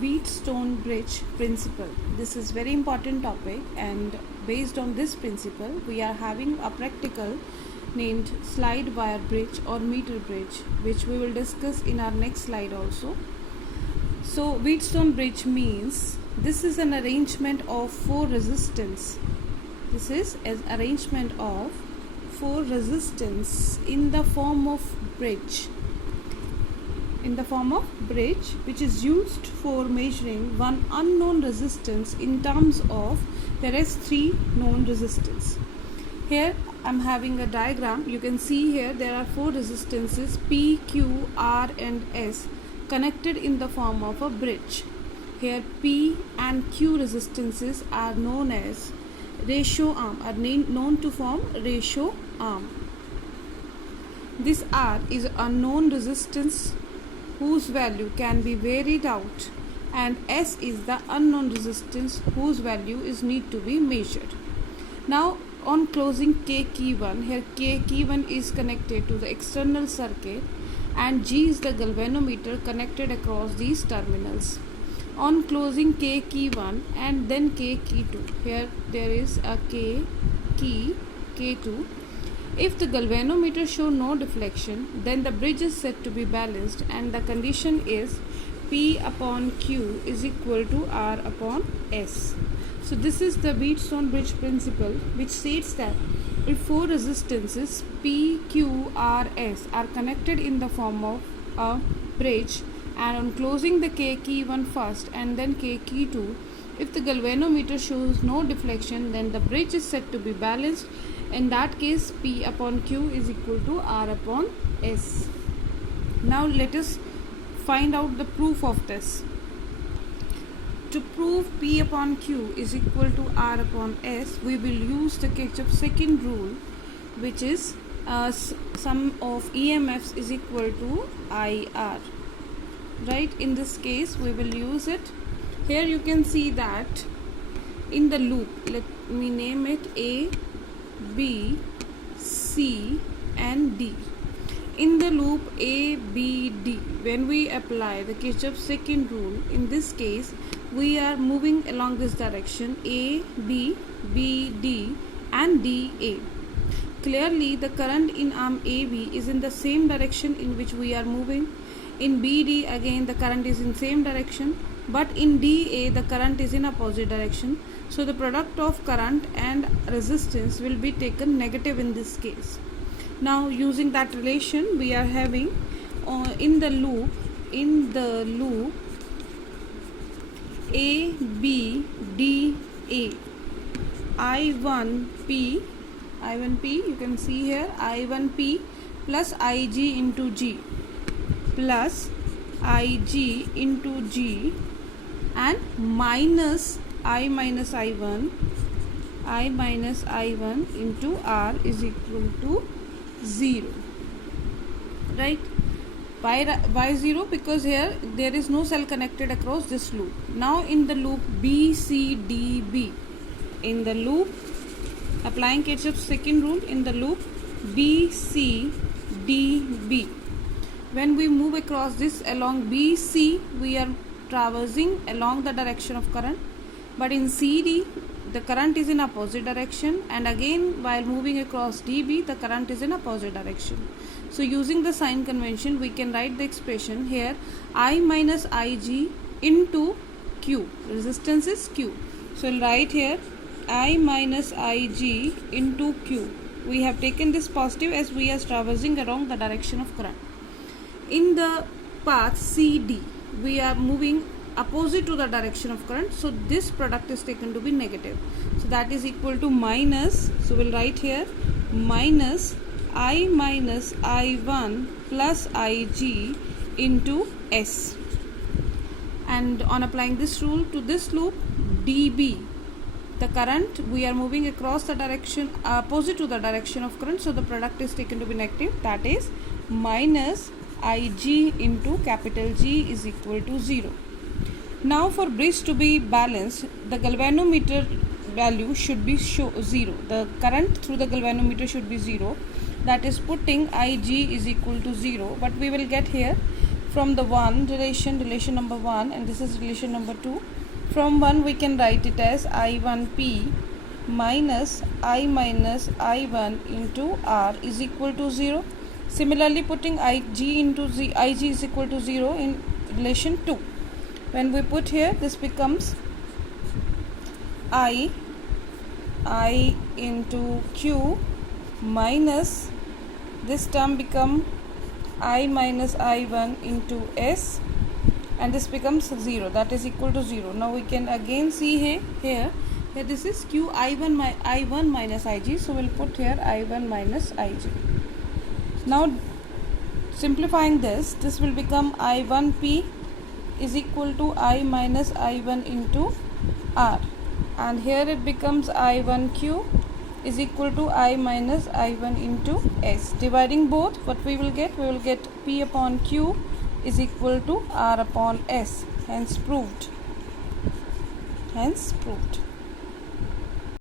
Wheatstone bridge principle. This is very important topic, and based on this principle we are having a practical named slide wire bridge or meter bridge, which we will discuss in our next slide also. So Wheatstone bridge means this is an arrangement of four resistance. This is an arrangement of four resistance in the form of bridge. Which is used for measuring one unknown resistance in terms of there is three known resistance. Here I am having a diagram. You can see here there are four resistances P, Q, R and S connected in the form of a bridge. Here P and Q resistances are known as ratio arm, are known to form ratio arm. This R is a known resistance whose value can be varied out, and S is the unknown resistance whose value is need to be measured. Now on closing K key 1, here K key 1 is connected to the external circuit and G is the galvanometer connected across these terminals. On closing K key 1 and then K key 2, here there is a K key K2. If the galvanometer show no deflection, then the bridge is said to be balanced, and the condition is P upon Q is equal to R upon S. So this is the Wheatstone bridge principle, which states that if four resistances P, Q, R, S are connected in the form of a bridge, and on closing the K key 1 first and then K key 2, if the galvanometer shows no deflection, then the bridge is said to be balanced. In that case, P upon Q is equal to R upon S. Now let us find out the proof of this. To prove P upon Q is equal to R upon S, we will use the Kirchhoff's second rule, which is sum of EMFs is equal to IR. Right? In this case, we will use it. Here you can see that in the loop, let me name it A, B, C and D. In the loop A, B, D, when we apply the Kirchhoff's second rule, in this case we are moving along this direction A, B, B, D and D, A. Clearly the current in arm AB is in the same direction in which we are moving. In BD again the current is in same direction, but in DA the current is in opposite direction. So the product of current and resistance will be taken negative in this case. Now using that relation, we are having in the loop A, B, D, A, I1P, you can see here I1P plus IG into G plus IG into G and minus I minus I1 into R is equal to 0. Right? Why 0? Because here there is no cell connected across this loop. Now in the loop BCDB, in the loop applying Kirchhoff's second rule, in the loop BCDB, when we move across this along BC, we are traversing along the direction of current, but in CD the current is in opposite direction, and again while moving across DB the current is in opposite direction. So using the sign convention, we can write the expression here I minus IG into Q. Resistance is Q. So we'll write here I minus IG into Q. We have taken this positive as we are traversing along the direction of current. In the path CD, we are moving opposite to the direction of current, so this product is taken to be negative. So that is equal to minus, so we'll write here minus I minus I1 plus IG into S. And on applying this rule to this loop DB, the current, we are moving across the direction opposite to the direction of current, so the product is taken to be negative, that is minus IG into capital G is equal to 0. Now for bridge to be balanced, the galvanometer value should be 0. The current through the galvanometer should be 0. That is putting IG is equal to 0. But we will get here from the 1 relation number 1, and this is relation number 2. From 1 we can write it as I1P minus I minus I1 into R is equal to 0. Similarly, putting IG into IG is equal to 0 in relation 2. When we put here, this becomes I into Q minus this term become I minus I1 into S, and this becomes 0, that is equal to 0. Now we can again see here this is Q I1 minus IG, so we'll put here I1 minus IG. Now simplifying this will become I1P is equal to I minus I1 into R, and here it becomes I1Q is equal to I minus I1 into S. Dividing both, what we will get? We will get P upon Q is equal to R upon S. Hence proved.